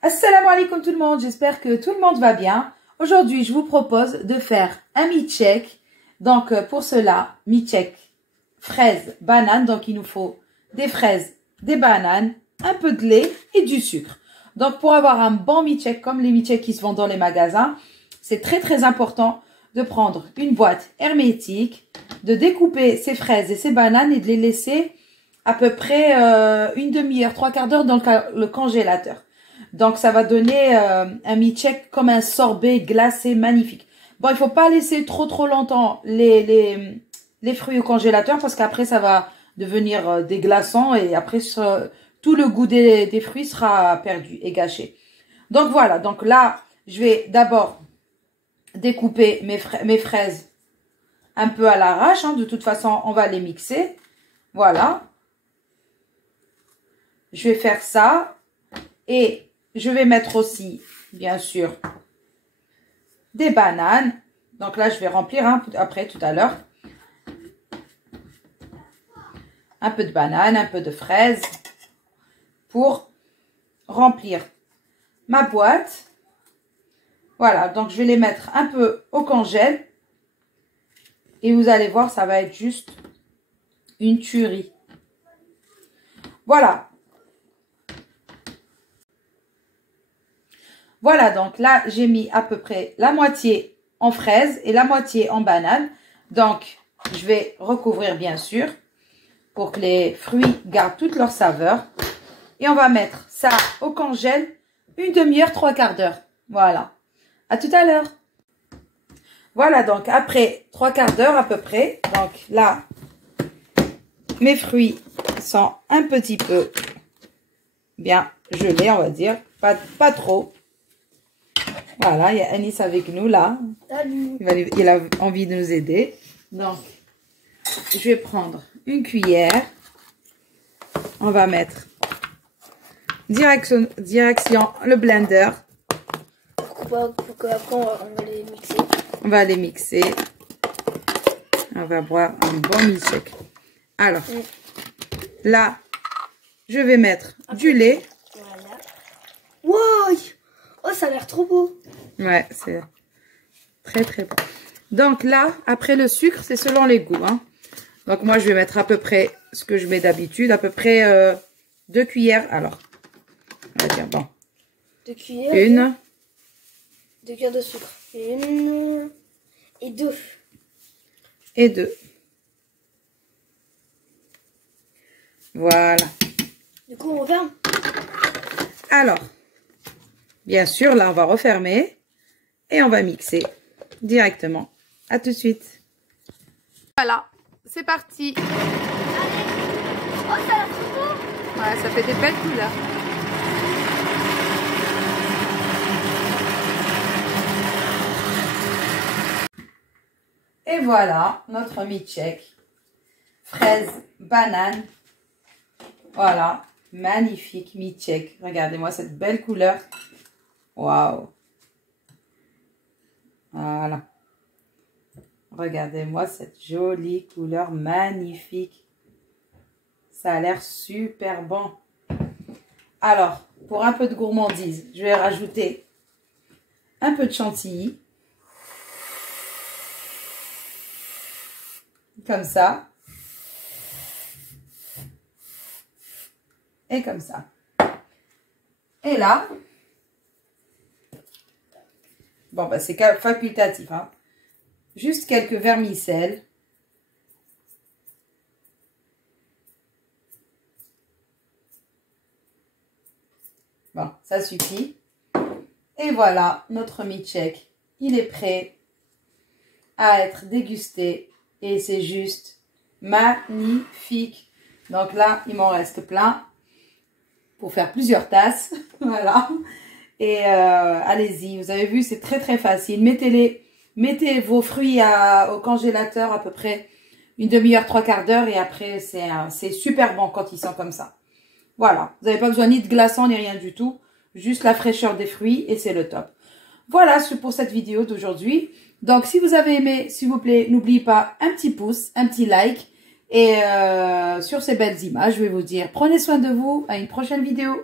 Assalamu alaikum tout le monde, j'espère que tout le monde va bien. Aujourd'hui, je vous propose de faire un milkshake. Donc, pour cela, milkshake, fraises, bananes. Donc, il nous faut des fraises, des bananes, un peu de lait et du sucre. Donc, pour avoir un bon milkshake comme les milkshakes qui se vendent dans les magasins, c'est très important de prendre une boîte hermétique, de découper ces fraises et ces bananes et de les laisser à peu près une demi-heure, trois quarts d'heure dans le congélateur. Donc, ça va donner un milkshake comme un sorbet glacé magnifique. Bon, il faut pas laisser trop longtemps les fruits au congélateur parce qu'après, ça va devenir des glaçons et après, tout le goût des fruits sera perdu et gâché. Donc, voilà. Donc là, je vais d'abord découper mes fraises un peu à l'arrache. Hein. De toute façon, on va les mixer. Voilà. Je vais faire ça. Et je vais mettre aussi, bien sûr, des bananes. Donc là, je vais remplir après, tout à l'heure. Un peu de bananes, un peu de fraises pour remplir ma boîte. Voilà, donc je vais les mettre un peu au congèle. Et vous allez voir, ça va être juste une tuerie. Voilà. Voilà, donc là, j'ai mis à peu près la moitié en fraise et la moitié en banane. Donc, je vais recouvrir, bien sûr, pour que les fruits gardent toute leur saveur. Et on va mettre ça au congèle une demi-heure, trois quarts d'heure. Voilà. À tout à l'heure. Voilà, donc après trois quarts d'heure à peu près. Donc là, mes fruits sont un petit peu bien gelés, on va dire. Pas trop. Voilà, il y a Anis avec nous là. Salut. Il a envie de nous aider. Donc, je vais prendre une cuillère. On va mettre direction le blender. Pourquoi après on va les mixer. On va les mixer. On va boire un bon milkshake. Alors, là, je vais mettre du lait. Voilà. Wow! Oh, ça a l'air trop beau. Ouais, c'est très bon. Donc là, après le sucre, c'est selon les goûts. Hein. Donc moi, je vais mettre à peu près ce que je mets d'habitude. À peu près 2 cuillères. Alors, on va dire bon. 2 cuillères. Une. 2 cuillères de sucre. Une. Et 2. Et 2. Voilà. Du coup, on referme. Alors, bien sûr, là, on va refermer et on va mixer directement. À tout de suite. Voilà, c'est parti. Allez. Oh, ça a l'air trop beau. Ouais, ça fait des belles couleurs. Et voilà, notre milkshake. Fraises, bananes. Voilà, magnifique milkshake. Regardez-moi cette belle couleur. Waouh. Voilà. Regardez-moi cette jolie couleur magnifique. Ça a l'air super bon. Alors, pour un peu de gourmandise, je vais rajouter un peu de chantilly. Comme ça. Et comme ça. Et là, bon, bah, c'est facultatif, hein. Juste quelques vermicelles. Bon, ça suffit. Et voilà, notre milkshake, il est prêt à être dégusté. Et c'est juste magnifique. Donc là, il m'en reste plein pour faire plusieurs tasses. Voilà. Et allez-y, vous avez vu, c'est très facile. Mettez vos fruits au congélateur à peu près une demi-heure, trois quarts d'heure. Et après, c'est super bon quand ils sont comme ça. Voilà, vous n'avez pas besoin ni de glaçons ni rien du tout. Juste la fraîcheur des fruits et c'est le top. Voilà pour cette vidéo d'aujourd'hui. Donc, si vous avez aimé, s'il vous plaît, n'oubliez pas un petit pouce, un petit like. Et sur ces belles images, je vais vous dire, prenez soin de vous. À une prochaine vidéo.